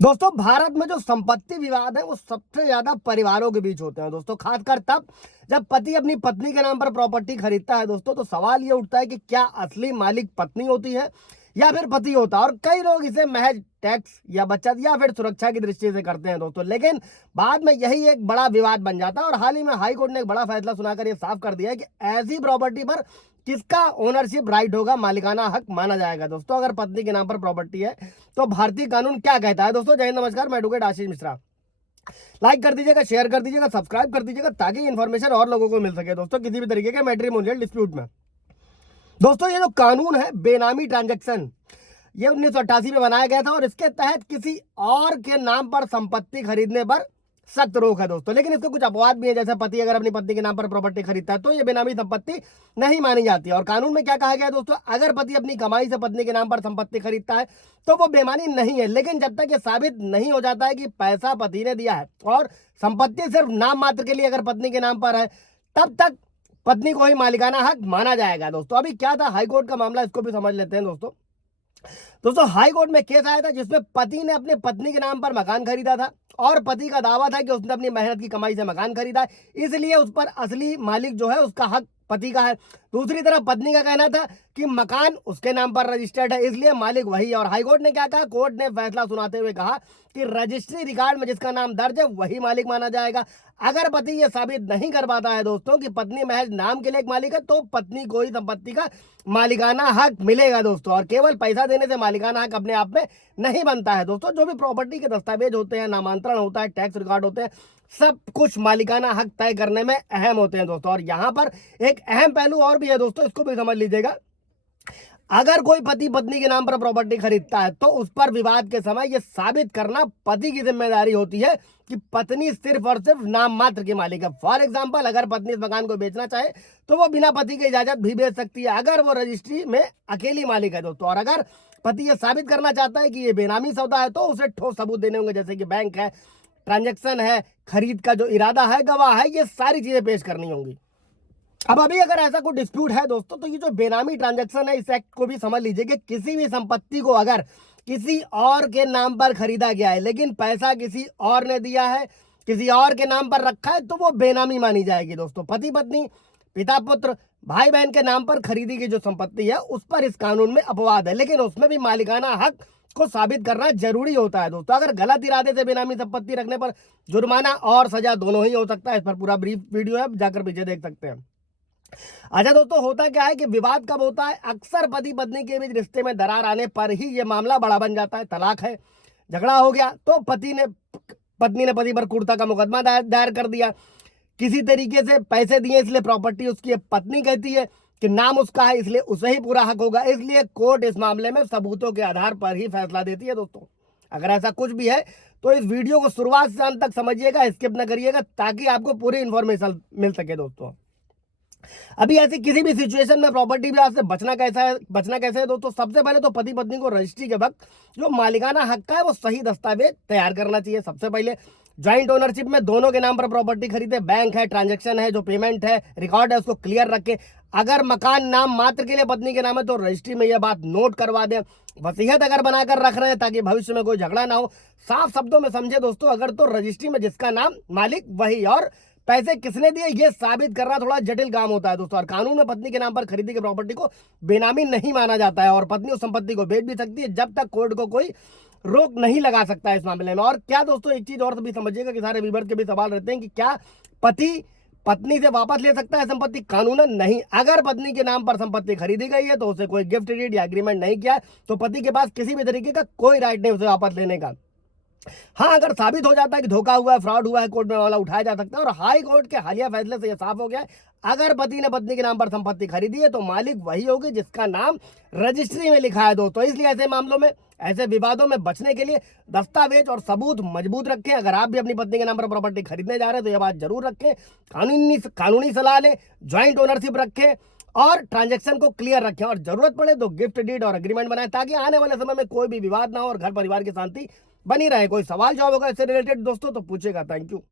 दोस्तों भारत में जो संपत्ति विवाद है वो सबसे ज्यादा परिवारों के बीच होते हैं दोस्तों, खासकर तब जब पति अपनी पत्नी के नाम पर प्रॉपर्टी खरीदता है दोस्तों। तो सवाल ये उठता है कि क्या असली मालिक पत्नी होती है या फिर पति होता है। और कई लोग इसे महज टैक्स या बचत या फिर सुरक्षा की दृष्टि से करते हैं दोस्तों, लेकिन बाद में यही एक बड़ा विवाद बन जाता है। और हाल ही में हाई कोर्ट ने एक बड़ा फैसला सुनाकर यह साफ कर दिया है कि ऐसी प्रॉपर्टी पर किसका ओनरशिप राइट होगा, मालिकाना हक माना जाएगा दोस्तों, अगर पत्नी के नाम पर प्रॉपर्टी है। तो भारतीय कानून क्या कहता है दोस्तों। जय हिंद, नमस्कार, मैं एडवोकेट आशीष मिश्रा। लाइक कर दीजिएगा, शेयर कर दीजिएगा, सब्सक्राइब कर दीजिएगा ताकि इन्फॉर्मेशन और लोगों को मिल सके दोस्तों किसी भी तरीके के मैट्रिमोनियल डिस्प्यूट में। दोस्तों ये जो कानून है बेनामी ट्रांजैक्शन, ये 1988 में बनाया गया था और इसके तहत किसी और के नाम पर संपत्ति खरीदने पर सख्त रोक है दोस्तों। लेकिन इसके कुछ अपवाद भी है, जैसे पति अगर अपनी पत्नी के नाम पर प्रॉपर्टी खरीदता है तो ये बेनामी संपत्ति नहीं मानी जाती है। और कानून में क्या कहा गया है दोस्तों, अगर पति अपनी कमाई से पत्नी के नाम पर संपत्ति खरीदता है तो वो बेमानी नहीं है। लेकिन जब तक ये साबित नहीं हो जाता है कि पैसा पति ने दिया है और संपत्ति सिर्फ नाम मात्र के लिए अगर पत्नी के नाम पर है, तब तक पत्नी को ही मालिकाना हक माना जाएगा दोस्तों। अभी क्या था हाईकोर्ट का मामला, इसको भी समझ लेते हैं दोस्तों। हाई कोर्ट में केस आया था जिसमें पति ने अपने पत्नी के नाम पर मकान खरीदा था और पति का दावा था कि उसने अपनी मेहनत की कमाई से मकान खरीदा है, इसलिए उस पर असली मालिक जो है उसका हक पति का है। दूसरी तरफ पत्नी का कहना था कि मकान उसके नाम पर रजिस्टर्ड है, इसलिए मालिक वही है। और हाईकोर्ट ने क्या कहा, कोर्ट ने फैसला सुनाते हुए कहा कि रजिस्ट्री रिकॉर्ड में जिसका नाम दर्ज है वही मालिक माना जाएगा। अगर पति ये साबित नहीं कर पाता है दोस्तों कि पत्नी महज नाम के लिए एक मालिक है, तो पत्नी को ही संपत्ति का मालिकाना हक मिलेगा दोस्तों। और केवल पैसा देने से मालिकाना हक अपने आप में नहीं बनता है दोस्तों। जो भी प्रॉपर्टी के दस्तावेज होते हैं, नामांतरण होता है, टैक्स रिकॉर्ड होते हैं, सब कुछ मालिकाना हक तय करने में अहम होते हैं दोस्तों। और यहाँ पर एक अहम पहलू और भी है दोस्तों, इसको भी समझ लीजिएगा। अगर कोई पति पत्नी के नाम पर प्रॉपर्टी खरीदता है तो उस पर विवाद के समय यह साबित करना पति की जिम्मेदारी होती है कि पत्नी सिर्फ और सिर्फ नाम मात्र की मालिक है। फॉर एग्जाम्पल, अगर पत्नी इस मकान को बेचना चाहे तो वो बिना पति की इजाजत भी बेच सकती है अगर वो रजिस्ट्री में अकेली मालिक है दोस्तों। और अगर पति ये साबित करना चाहता है कि ये बेनामी सौदा है तो उसे ठोस सबूत देने होंगे, जैसे कि बैंक है, ट्रांजैक्शन है, खरीद का जो इरादा है, गवाह है, ये सारी चीजें पेश करनी होंगी। अब अभी अगर ऐसा कोई डिस्प्यूट है दोस्तों, तो ये जो बेनामी ट्रांजैक्शन है, इस एक्ट को भी समझ लीजिए कि किसी भी संपत्ति को अगर किसी और के नाम पर खरीदा गया है लेकिन पैसा किसी और ने दिया है, किसी और के नाम पर रखा है, तो वो बेनामी मानी जाएगी दोस्तों। पति पत्नी, पिता पुत्र, भाई बहन के नाम पर खरीदी गई जो संपत्ति है उस पर इस कानून में अपवाद है, लेकिन उसमें भी मालिकाना हक को साबित करना जरूरी होता है दोस्तों। अगर गलत इरादे से बेनामी संपत्ति रखने पर जुर्माना और सजा दोनों ही हो सकता है। इस पर पूरा ब्रीफ वीडियो है, जाकर पीछे देख सकते हैं। अच्छा दोस्तों, होता क्या है कि विवाद कब होता है, अक्सर पति पत्नी के बीच रिश्ते में दरार आने पर ही ये मामला बड़ा बन जाता है। तलाक है, झगड़ा हो गया तो पत्नी ने पति पर क्रूरता का मुकदमा दायर कर दिया। किसी तरीके से पैसे दिए इसलिए प्रॉपर्टी उसकी है, पत्नी कहती है कि नाम उसका है इसलिए उसे ही पूरा हक होगा, इसलिए कोर्ट इस मामले में सबूतों के आधार पर ही फैसला देती है दोस्तों। अगर ऐसा कुछ भी है तो इस वीडियो को शुरुआत से अंत तक समझिएगा, स्किप न करिएगा ताकि आपको पूरी इंफॉर्मेशन मिल सके दोस्तों। अभी ऐसी किसी भी सिचुएशन में प्रॉपर्टी विवाद से बचना कैसे है दोस्तों। सबसे पहले तो पति पत्नी को रजिस्ट्री के वक्त जो मालिकाना हक का है वो सही दस्तावेज तैयार करना चाहिए। सबसे पहले ज्वाइंट ओनरशिप में दोनों के नाम पर प्रॉपर्टी खरीदे, बैंक है, ट्रांजैक्शन है, जो पेमेंट है, रिकॉर्ड है, उसको क्लियर रखें। अगर मकान नाम मात्र के लिए पत्नी के नाम है तो रजिस्ट्री में यह बात नोट करवा दें। वसीयत अगर बनाकर रख रहे हैं ताकि भविष्य में कोई झगड़ा ना हो। साफ शब्दों में समझे दोस्तों, अगर तो रजिस्ट्री में जिसका नाम मालिक वही और पैसे किसने दिए ये साबित करना थोड़ा जटिल काम होता है दोस्तों। और कानून में पत्नी के नाम पर खरीदी गई प्रॉपर्टी को बेनामी नहीं माना जाता है और पत्नी उस संपत्ति को बेच भी सकती है जब तक कोर्ट को कोई रोक नहीं लगा सकता है इस मामले में। और क्या दोस्तों, एक चीज और भी समझिएगा कि सारे व्यूअर्स के भी सवाल रहते हैं कि क्या पति पत्नी से वापस ले सकता है संपत्ति। कानूनन नहीं। अगर पत्नी के नाम पर संपत्ति खरीदी गई है तो उसे कोई गिफ्ट डीड या एग्रीमेंट नहीं किया तो पति के पास किसी भी तरीके का कोई राइट नहीं उसे वापस लेने का। हाँ, अगर साबित हो जाता है कि धोखा हुआ है, फ्रॉड हुआ है, कोर्ट में मामला उठाया जा सकता है। और हाई कोर्ट के हालिया फैसले से यह साफ हो गया है, अगर पति ने पत्नी के नाम पर संपत्ति खरीदी है तो मालिक वही होगी जिसका नाम रजिस्ट्री में लिखा है दोस्तों। इसलिए ऐसे मामलों में, ऐसे विवादों में बचने के लिए दस्तावेज और सबूत मजबूत रखें। अगर आप भी अपनी पत्नी के नाम पर प्रॉपर्टी खरीदने जा रहे हैं तो यह बात जरूर रखें, कानूनी सलाह लें, ज्वाइंट ओनरशिप रखें और ट्रांजैक्शन को क्लियर रखें। और जरूरत पड़े तो गिफ्ट डीड और एग्रीमेंट बनाएं ताकि आने वाले समय में कोई भी विवाद ना हो और घर परिवार की शांति बनी रहे। कोई सवाल जवाब होगा इससे रिलेटेड दोस्तों तो पूछेगा। Thank you.